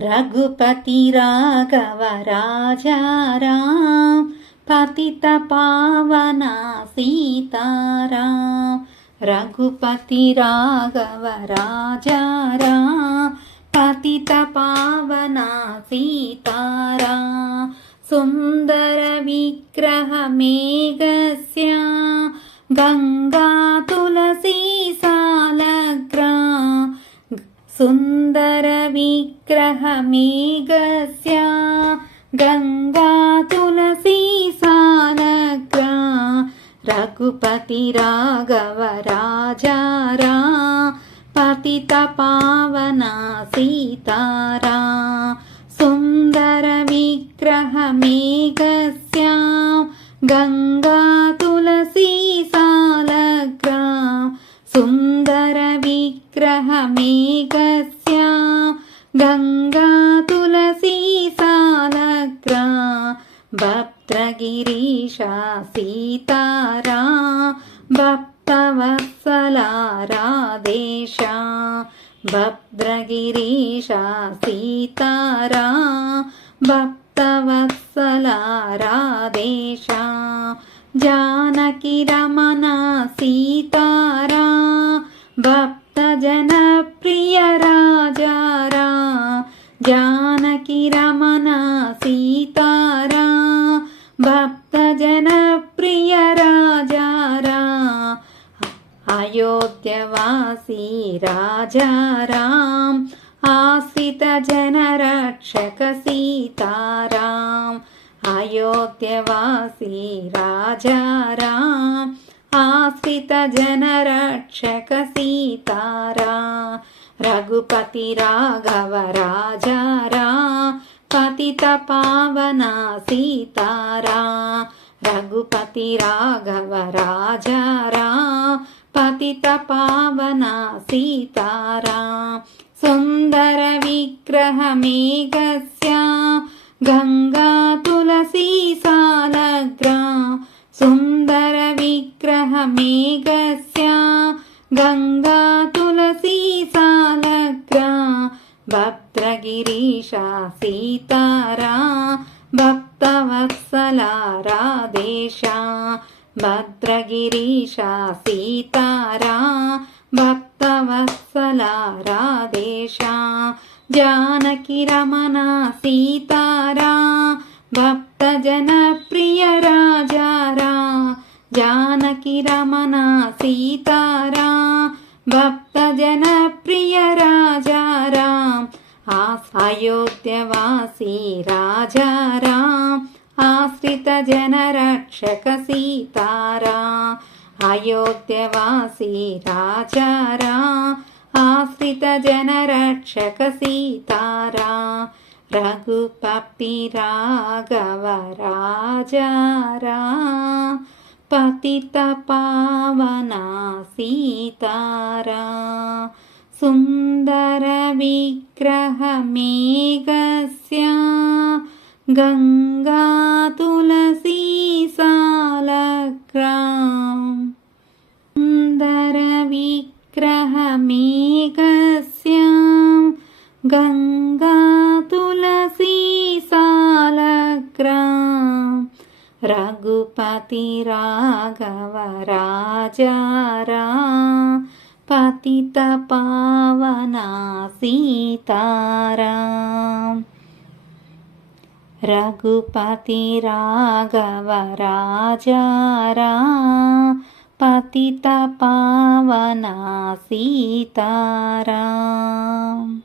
रघुपति राघव राजा राम, पतित पावना सीताराम। रघुपति राघव राजा राम, पतित पावना सीताराम। सुंदर विग्रह मेघश्याम, गंगा तुलसी सालग्राम। सुंदर विग्रह मेघश्याम, गंगा तुलसी सालग्राम। रघुपति राघव राजा राम, पतित पावना सीताराम। सुंदर विग्रह मेघश्याम, गंगा तुलसी सालग्राम। सुंदर विग्रह मेघश्याम, गंगा तुलसी सालग्राम। भद्रगिरीशा सीताराम, भक्तवत्सला राधेशा। भद्रगिरीशा सीताराम, भक्तवत्सला राधेशा। जानकी रमणा सीताराम, भक्तजनप्रिय राजा राम। जानकी रमणा सीताराम, भक्तजनप्रिय राजा राम। अयोध्यवासी राजा राम, आश्रित जनरक्षक सीताराम। अयोध्यवासी राजा राम, आश्रित जनरक्षक सीताराम। रघुपति राघव राजा राम, पतित पावना सीताराम। रघुपति राघव राजा राम, पतित पावना सीताराम। सुंदर विग्रह मेघश्याम, गंगा तुलसी सालग्राम। सुंदर विग्रह मेघश्याम, गंगा तुलसी सालग्राम। भद्रगिरीशा सीताराम, भक्तवत्सला राधेशा। भद्रगिरीशा सीताराम, भक्तवत्सला राधेशा। जानकी रमणा सीताराम, भक्तजनप्रिय राजा राम। जानकी रमणा सीताराम, भक्तजनप्रिय राजा राम। अयोध्यवासी राजा राम, आश्रित जनरक्षक सीताराम। अयोध्यवासी राजा राम, आश्रित जनरक्षक सीताराम। रघुपति राघव राजा राम, पतित पावना सीताराम। सुंदर विग्रह मेघश्याम, गंगा तुलसी सालग्राम। सुंदर विग्रह मेघश्याम, गंगा तुलसी सालग्राम। रघुपति राघव राजा राम, पतित पावना सीताराम। रघुपति राघव राजा राम, पतित पावना सीताराम।